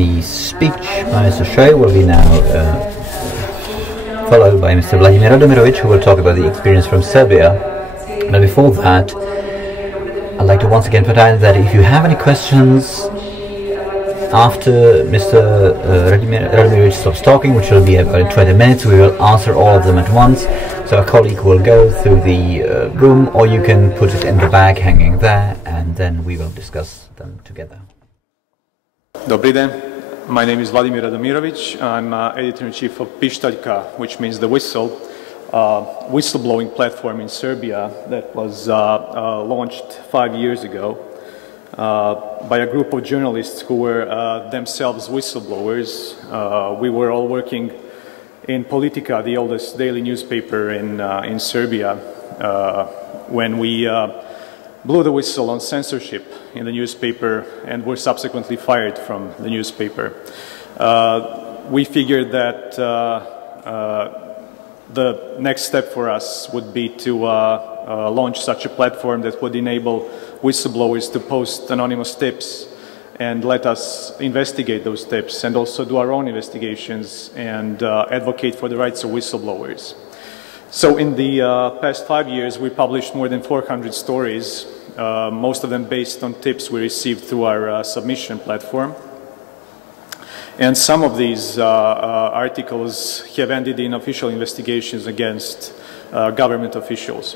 The speech by Mr. Shea will be now followed by Mr. Vladimir Radomirovic, who will talk about the experience from Serbia. But before that, I'd like to once again put out that if you have any questions after Mr. Radomirovic stops talking, which will be about 20 minutes, we will answer all of them at once. So a colleague will go through the room, or you can put it in the bag hanging there, and then we will discuss them together. Dobry den. My name is Vladimir Radomirovic. I'm editor-in-chief of Pištaljka, which means the whistle, whistleblowing platform in Serbia that was launched 5 years ago by a group of journalists who were themselves whistleblowers. We were all working in Politika, the oldest daily newspaper in Serbia, when we blew the whistle on censorship in the newspaper and were subsequently fired from the newspaper. We figured that the next step for us would be to launch such a platform that would enable whistleblowers to post anonymous tips and let us investigate those tips and also do our own investigations and advocate for the rights of whistleblowers. So in the past 5 years, we published more than 400 stories, most of them based on tips we received through our submission platform. And some of these articles have ended in official investigations against government officials.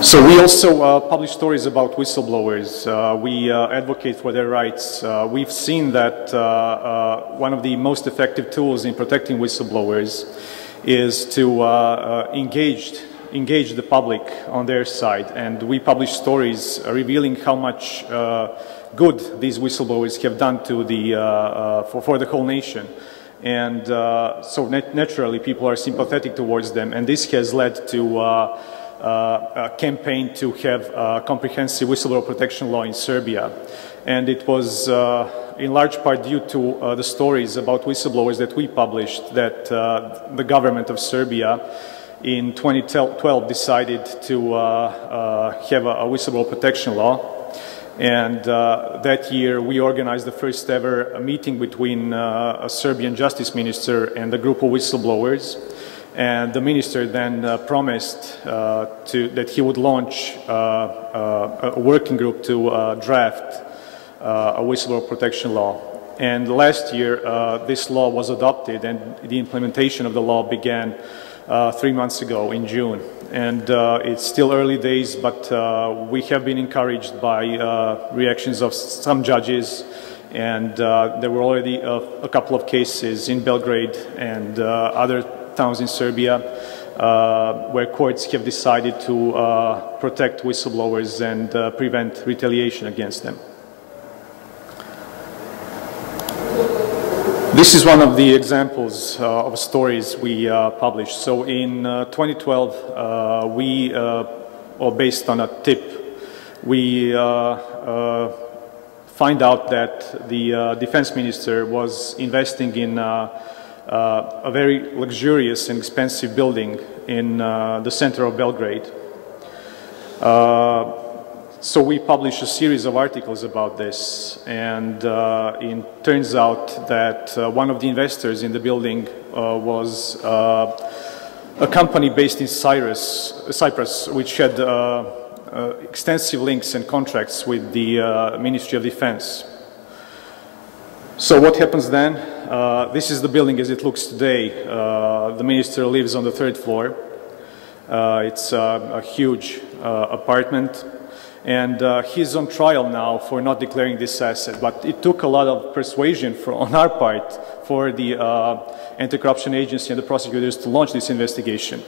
So we also publish stories about whistleblowers. We advocate for their rights. We've seen that one of the most effective tools in protecting whistleblowers is to engage the public on their side. And we publish stories revealing how much good these whistleblowers have done to for the whole nation. And so naturally people are sympathetic towards them. And this has led to a campaign to have a comprehensive whistleblower protection law in Serbia. And it was in large part due to the stories about whistleblowers that we published that the government of Serbia in 2012 decided to have a whistleblower protection law. And that year we organized the first ever meeting between a Serbian justice minister and a group of whistleblowers. And the minister then promised that he would launch a working group to draft a whistleblower protection law. And last year this law was adopted and the implementation of the law began 3 months ago in June. And it's still early days, but we have been encouraged by reactions of some judges, and there were already a couple of cases in Belgrade and other towns in Serbia where courts have decided to protect whistleblowers and prevent retaliation against them. This is one of the examples of stories we published. So in 2012, based on a tip, we find out that the defense minister was investing in a very luxurious and expensive building in the center of Belgrade. So we published a series of articles about this, and it turns out that one of the investors in the building was a company based in Cyprus, which had extensive links and contracts with the Ministry of Defense. So what happens then? This is the building as it looks today. The minister lives on the 3rd floor. It's a huge apartment. And he's on trial now for not declaring this asset. But it took a lot of persuasion on our part for the anti-corruption agency and the prosecutors to launch this investigation.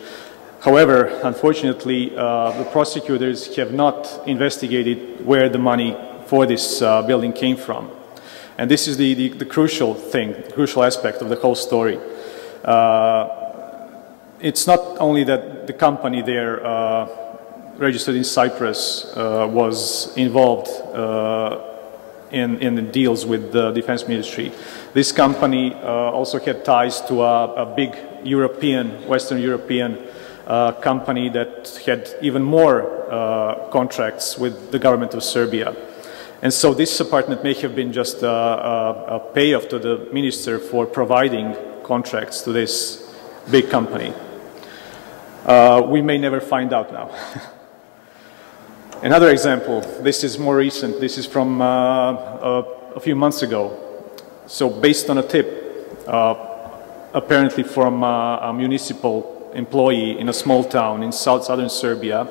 However, unfortunately, the prosecutors have not investigated where the money for this building came from. And this is the crucial thing, the crucial aspect of the whole story. It's not only that the company there registered in Cyprus was involved in the deals with the defense ministry. This company also had ties to a big Western European company that had even more contracts with the government of Serbia. And so this apartment may have been just a payoff to the minister for providing contracts to this big company. We may never find out now. Another example, this is more recent, this is from a few months ago. So based on a tip, apparently from a municipal employee in a small town in southern Serbia,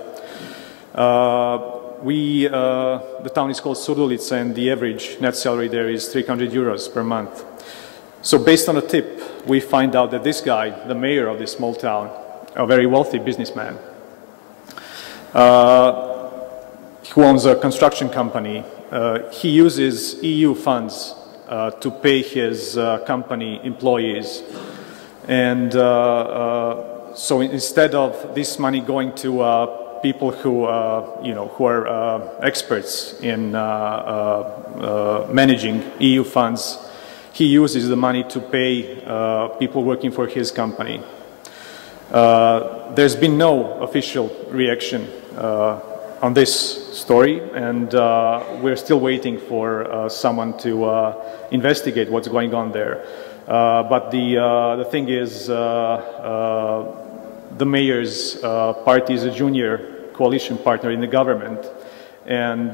the town is called Surdulica, and the average net salary there is 300 euros per month. So based on a tip, we find out that this guy, the mayor of this small town, a very wealthy businessman, who owns a construction company, he uses EU funds to pay his company employees. And so instead of this money going to people who, who are experts in managing EU funds, he uses the money to pay people working for his company. There's been no official reaction on this story, and we're still waiting for someone to investigate what's going on there. But the thing is, the mayor's party is a junior coalition partner in the government, and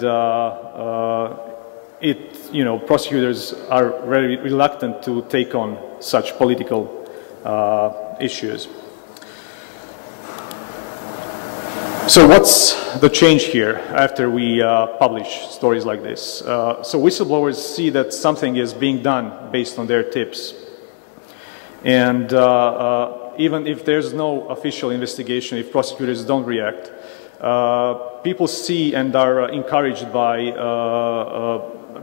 prosecutors are very reluctant to take on such political issues. So what's the change here after we publish stories like this? So whistleblowers see that something is being done based on their tips. And even if there's no official investigation, if prosecutors don't react, people see and are encouraged by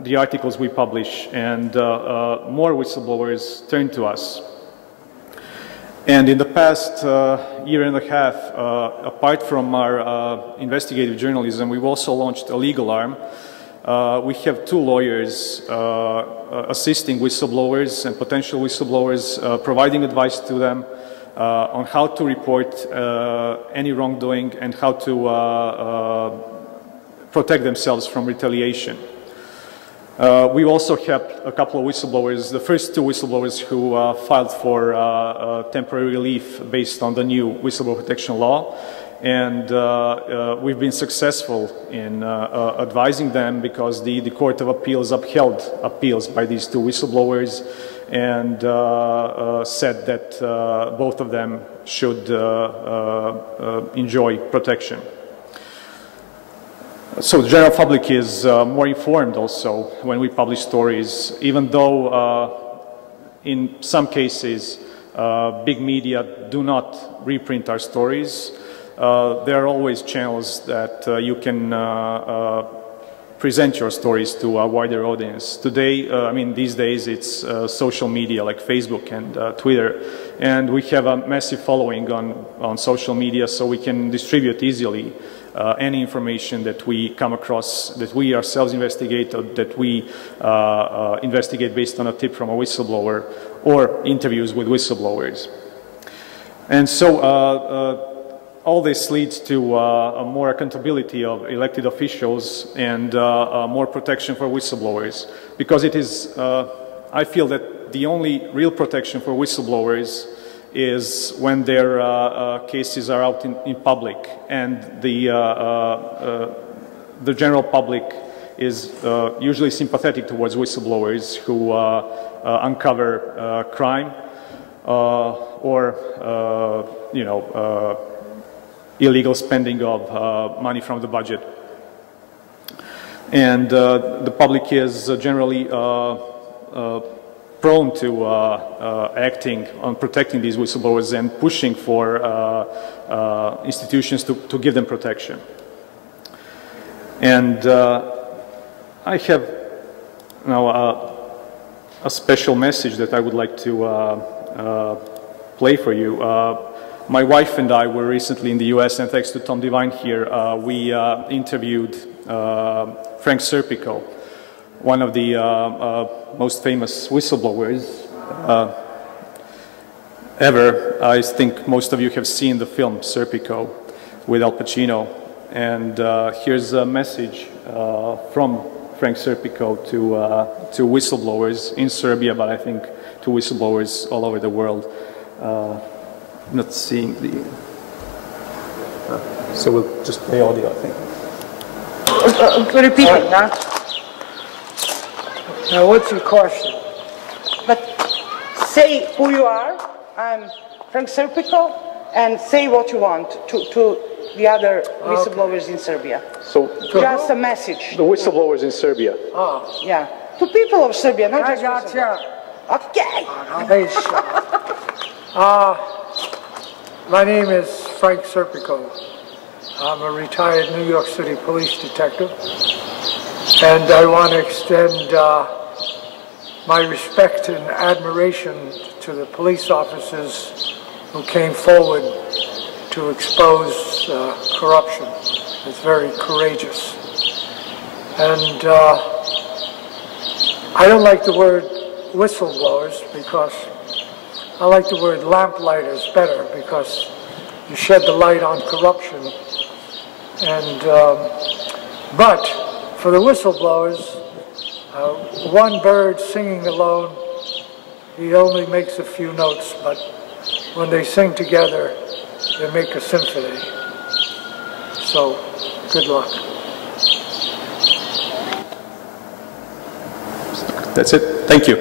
the articles we publish, and more whistleblowers turn to us. And in the past year and a half, apart from our investigative journalism, we've also launched a legal arm. We have 2 lawyers assisting whistleblowers and potential whistleblowers, providing advice to them on how to report any wrongdoing and how to protect themselves from retaliation. We also helped a couple of whistleblowers, the first 2 whistleblowers who filed for temporary relief based on the new whistleblower protection law. And we've been successful in advising them, because the Court of Appeals upheld appeals by these 2 whistleblowers and said that both of them should enjoy protection. So the general public is more informed also when we publish stories, even though in some cases big media do not reprint our stories. There are always channels that you can present your stories to a wider audience. Today, these days it's social media like Facebook and Twitter, and we have a massive following on social media, so we can distribute easily any information that we come across, that we ourselves investigate, or that we investigate based on a tip from a whistleblower, or interviews with whistleblowers. And so all this leads to a more accountability of elected officials and more protection for whistleblowers, because it is, I feel that the only real protection for whistleblowers is when their cases are out in public, and the general public is usually sympathetic towards whistleblowers who uncover crime or illegal spending of money from the budget. And the public is generally prone to acting on protecting these whistleblowers and pushing for institutions to give them protection. And I have now a special message that I would like to play for you. My wife and I were recently in the US, and thanks to Tom Devine here, we interviewed Frank Serpico, one of the most famous whistleblowers ever. I think most of you have seen the film Serpico with Al Pacino. And here's a message from Frank Serpico to whistleblowers in Serbia, but I think to whistleblowers all over the world. Not seeing the... so we'll just play audio, I think. Repeat it, huh? Now, what's your question? But say who you are. I'm Frank Serpico, and say what you want to the other whistleblowers in Serbia. So just a message. the whistleblowers in Serbia. Oh, Yeah, to people of Serbia, not I just gotcha. Okay. My name is Frank Serpico. I'm a retired New York City police detective, and I want to extend my respect and admiration to the police officers who came forward to expose corruption. It's very courageous. And I don't like the word whistleblowers because I like the word lamplighters better because you shed the light on corruption. And but for the whistleblowers, one bird singing alone, he only makes a few notes, but when they sing together, they make a symphony. So, good luck. That's it. Thank you.